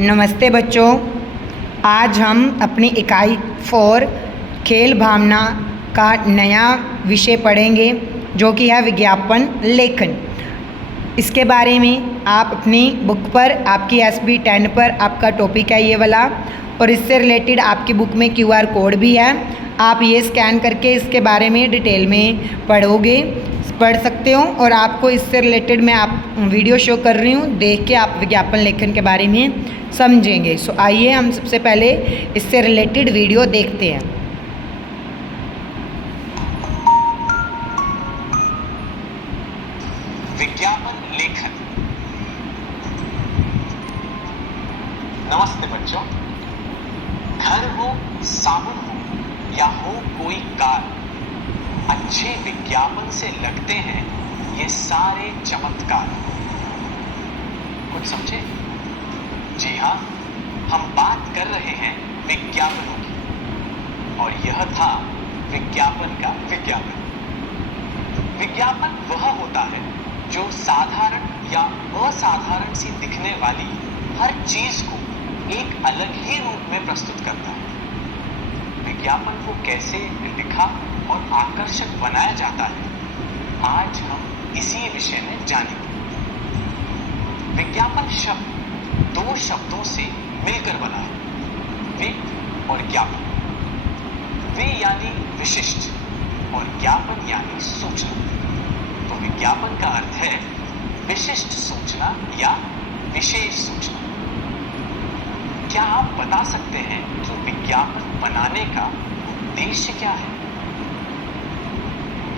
नमस्ते बच्चों, आज हम अपनी इकाई 4 खेल भावना का नया विषय पढ़ेंगे जो कि है विज्ञापन लेखन। इसके बारे में आप अपनी बुक पर, आपकी SB 10 पर आपका टॉपिक है ये वाला, और इससे रिलेटेड आपकी बुक में QR कोड भी है। आप ये स्कैन करके इसके बारे में डिटेल में पढ़ सकते हो। और आपको इससे रिलेटेड मैं वीडियो शो कर रही हूँ, देख के आप विज्ञापन लेखन के बारे में समझेंगे। सो आइए हम सबसे पहले इससे रिलेटेड वीडियो देखते हैं। विज्ञापन लेखन। नमस्ते बच्चों, घर हो, साबुन हो या हो कोई कार, अच्छे विज्ञापन से लगते हैं ये सारे चमत्कार। कुछ समझे? जी हाँ, हम बात कर रहे हैं विज्ञापनों की, और यह था विज्ञापन का विज्ञापन। विज्ञापन वह होता है जो साधारण या असाधारण सी दिखने वाली हर चीज को एक अलग ही रूप में प्रस्तुत करता है। विज्ञापन को कैसे लिखा और आकर्षक बनाया जाता है, आज हम इसी विषय में जानेंगे। विज्ञापन शब्द दो शब्दों से मिलकर बना है, वे और ज्ञापन। वे यानी विशिष्ट और ज्ञापन यानी सूचना। तो विज्ञापन का अर्थ है विशिष्ट सूचना या विशेष सूचना। क्या आप बता सकते हैं कि विज्ञापन बनाने का उद्देश्य क्या है?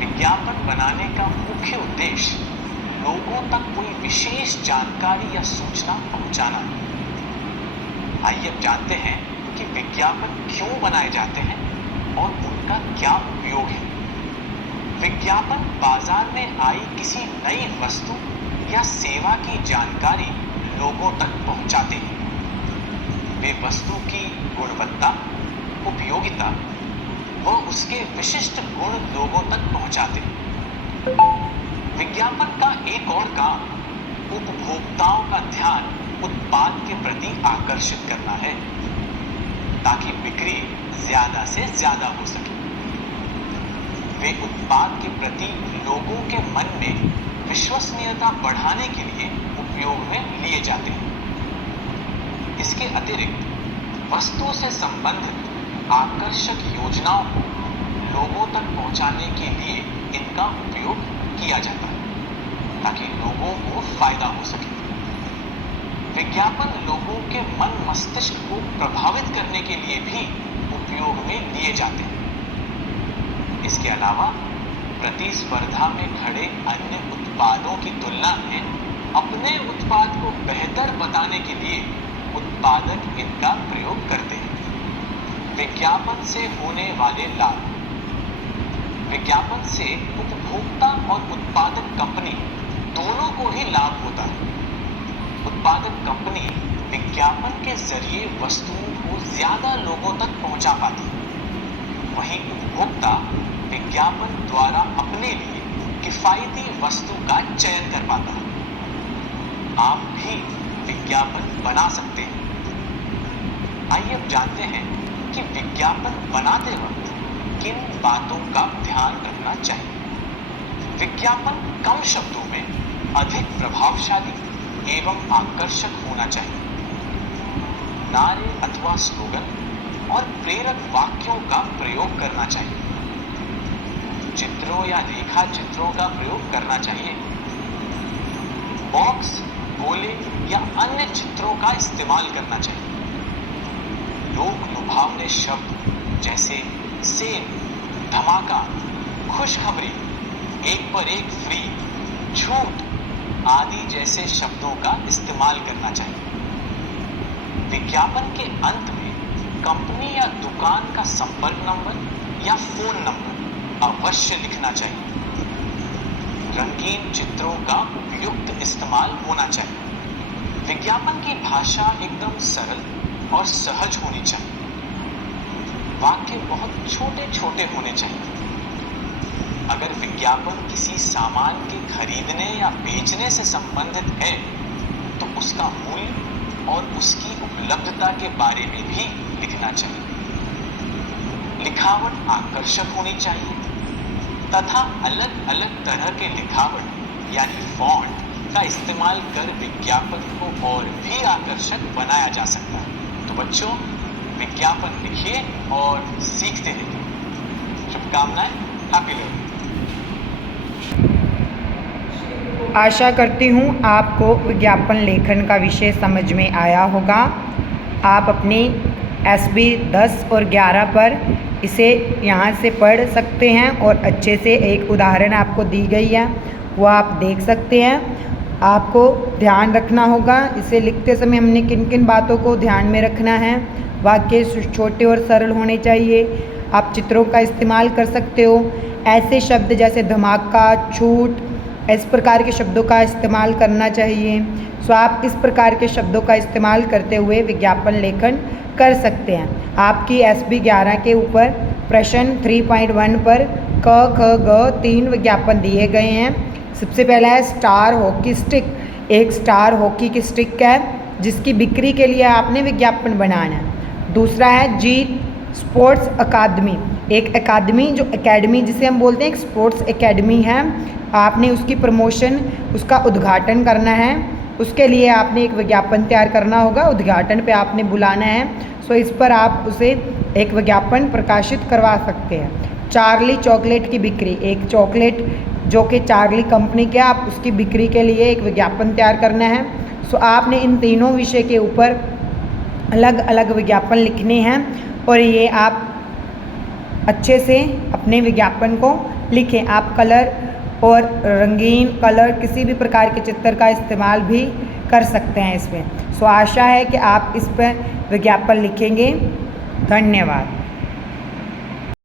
विज्ञापन बनाने का मुख्य उद्देश्य लोगों तक कोई विशेष जानकारी या सूचना पहुंचाना है। आइए अब जानते हैं कि विज्ञापन क्यों बनाए जाते हैं और उनका क्या उपयोग है। विज्ञापन बाजार में आई किसी नई वस्तु या सेवा की जानकारी लोगों तक पहुंचाते हैं। वे वस्तु की गुणवत्ता, उपयोगिता व उसके विशिष्ट गुण लोगों तक पहुंचाते हैं। विज्ञापन का एक और काम उपभोक्ताओं का ध्यान उत्पाद के प्रति आकर्षित करना है, ताकि बिक्री ज्यादा से ज्यादा हो सके। वे उत्पाद के प्रति लोगों के मन में विश्वसनीयता बढ़ाने के लिए उपयोग में लिए जाते हैं। इसके अतिरिक्त वस्तु से संबंधित आकर्षक योजनाओं को लोगों तक पहुंचाने के लिए इनका उपयोग किया जाता है, ताकि लोगों को फायदा हो सके। विज्ञापन लोगों के मन मस्तिष्क को प्रभावित करने के लिए भी उपयोग में लिए जाते हैं। इसके अलावा प्रतिस्पर्धा में खड़े अन्य उत्पादों की तुलना में अपने उत्पाद को बेहतर बताने के लिए उत्पादक इनका प्रयोग करते हैं। विज्ञापन से होने वाले लाभ। विज्ञापन से उपभोक्ता और उत्पादक कंपनी दोनों को ही लाभ होता है। उत्पादक कंपनी विज्ञापन के जरिए वस्तुओं को ज्यादा लोगों तक पहुंचा पाती है, वहीं उपभोक्ता विज्ञापन द्वारा अपने लिए किफायती वस्तु का चयन कर पाता है। आप भी विज्ञापन बना सकते हैं। आइए अब जानते हैं कि विज्ञापन बनाते वक्त किन बातों का ध्यान रखना चाहिए। विज्ञापन कम शब्दों में अधिक प्रभावशाली एवं आकर्षक होना चाहिए। नारे अथवा स्लोगन और प्रेरक वाक्यों का प्रयोग करना चाहिए। चित्रों या रेखा चित्रों का प्रयोग करना चाहिए। बॉक्स, गोले या अन्य चित्रों का इस्तेमाल करना चाहिए। लोक लुभावने शब्द जैसे सेल, धमाका, खुशखबरी, एक पर एक फ्री, छूट आदि जैसे शब्दों का इस्तेमाल करना चाहिए। विज्ञापन के अंत में कंपनी या दुकान का संपर्क नंबर या फोन नंबर अवश्य लिखना चाहिए। रंगीन चित्रों का उपयुक्त इस्तेमाल होना चाहिए। विज्ञापन की भाषा एकदम सरल और सहज होनी चाहिए। वाक्य बहुत छोटे छोटे होने चाहिए। अगर विज्ञापन किसी सामान के खरीदने या बेचने से संबंधित है तो उसका मूल्य और उसकी उपलब्धता के बारे में भी लिखना चाहिए। लिखावट आकर्षक होनी चाहिए तथा अलग अलग तरह के लिखावट यानी फॉन्ट का इस्तेमाल कर विज्ञापन को और भी आकर्षक बनाया जा सकता है। तो बच्चों, विज्ञापन लिखिए और सीखते रहिए। शुभकामनाएं। Happy learning. आशा करती हूँ आपको विज्ञापन लेखन का विषय समझ में आया होगा। आप अपनी SB 10 और 11 पर इसे यहाँ से पढ़ सकते हैं और अच्छे से एक उदाहरण आपको दी गई है वो आप देख सकते हैं। आपको ध्यान रखना होगा इसे लिखते समय हमने किन किन बातों को ध्यान में रखना है। वाक्य छोटे और सरल होने चाहिए। आप चित्रों का इस्तेमाल कर सकते हो। ऐसे शब्द जैसे धमाका, छूट, इस प्रकार के शब्दों का इस्तेमाल करना चाहिए। सो आप इस प्रकार के शब्दों का इस्तेमाल करते हुए विज्ञापन लेखन कर सकते हैं। आपकी SB 11 के ऊपर प्रश्न 3.1 पर क, ख, ग 3 विज्ञापन दिए गए हैं। सबसे पहला है स्टार हॉकी स्टिक। एक स्टार हॉकी की स्टिक है जिसकी बिक्री के लिए आपने विज्ञापन बनाना है। दूसरा है जी स्पोर्ट्स अकादमी। एक अकादमी जो एकेडमी जिसे हम बोलते हैं एक स्पोर्ट्स एकेडमी है। आपने उसकी प्रमोशन, उसका उद्घाटन करना है। उसके लिए आपने एक विज्ञापन तैयार करना होगा। उद्घाटन पे आपने बुलाना है। सो इस पर आप उसे एक विज्ञापन प्रकाशित करवा सकते हैं। चार्ली चॉकलेट की बिक्री। एक चॉकलेट जो कि चार्ली कंपनी के, आप उसकी बिक्री के लिए एक विज्ञापन तैयार करना है। सो आपने इन तीनों विषय के ऊपर अलग अलग विज्ञापन लिखने हैं और ये आप अच्छे से अपने विज्ञापन को लिखें। आप कलर और रंगीन कलर किसी भी प्रकार के चित्र का इस्तेमाल भी कर सकते हैं इसमें। सो आशा है कि आप इस पर विज्ञापन लिखेंगे। धन्यवाद।